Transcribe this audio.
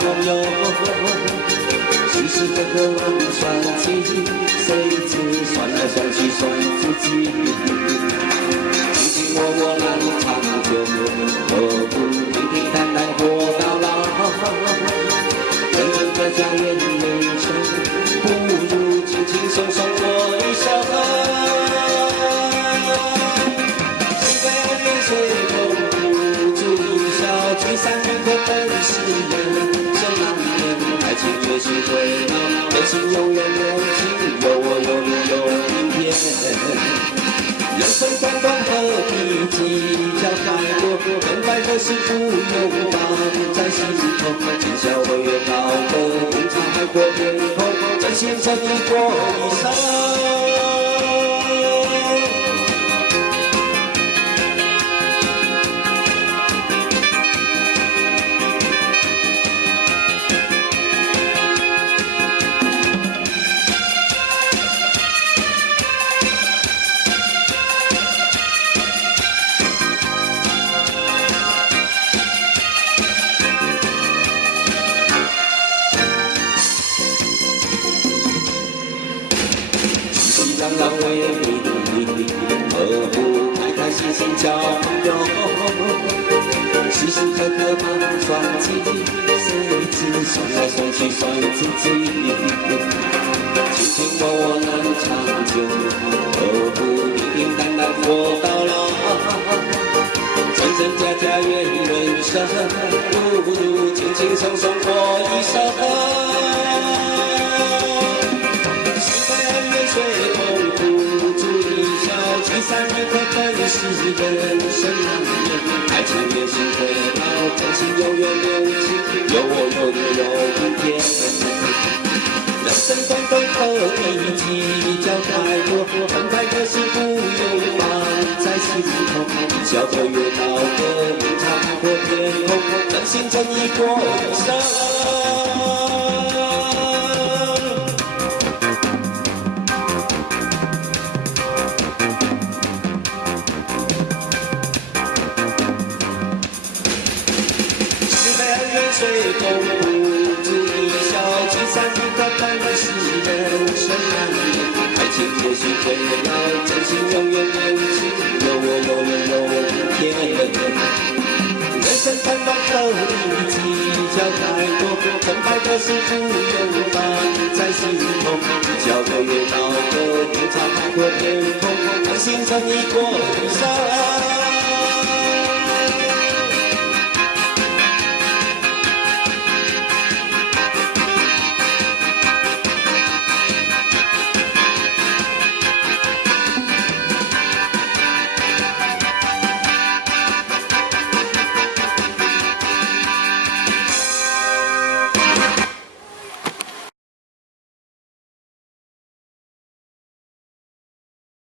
朋友，时时刻刻望算计，谁知算来算去算自己。卿卿我我难长久，何不平平淡淡活到老？真真假假演人生，不如轻轻松松过一生。 聚散离合本是人生难免，爱情越是回闹，真心永远有情，有我有你有明天。人生短短何必计较太多，成败何时不用放在心头。今宵未约高歌，明朝海阔天空，真心诚意过一生。 朗朗为你，何不开开心心交朋友？时时刻刻忙算计，谁知算来算去算自己。卿卿我我难长久，何不平平淡淡活到老？真真假假怨人生，不如轻轻松松过一生。 聚散离合本是人生难免，爱情越是回闹，真心永远留情，有我有你有明天。人生短短何必计较太多，分开的事不用放在心头。笑对月高歌，明朝海阔天空，真心真意过一生。 随风不止一笑，聚散离合本是人生难免。爱情也许会绕，真心永远有情，有我有你有明天。人生短短何必计较太多，成败得失不用放在心头。笑对月高歌，天长海阔天空，真心诚意过一生。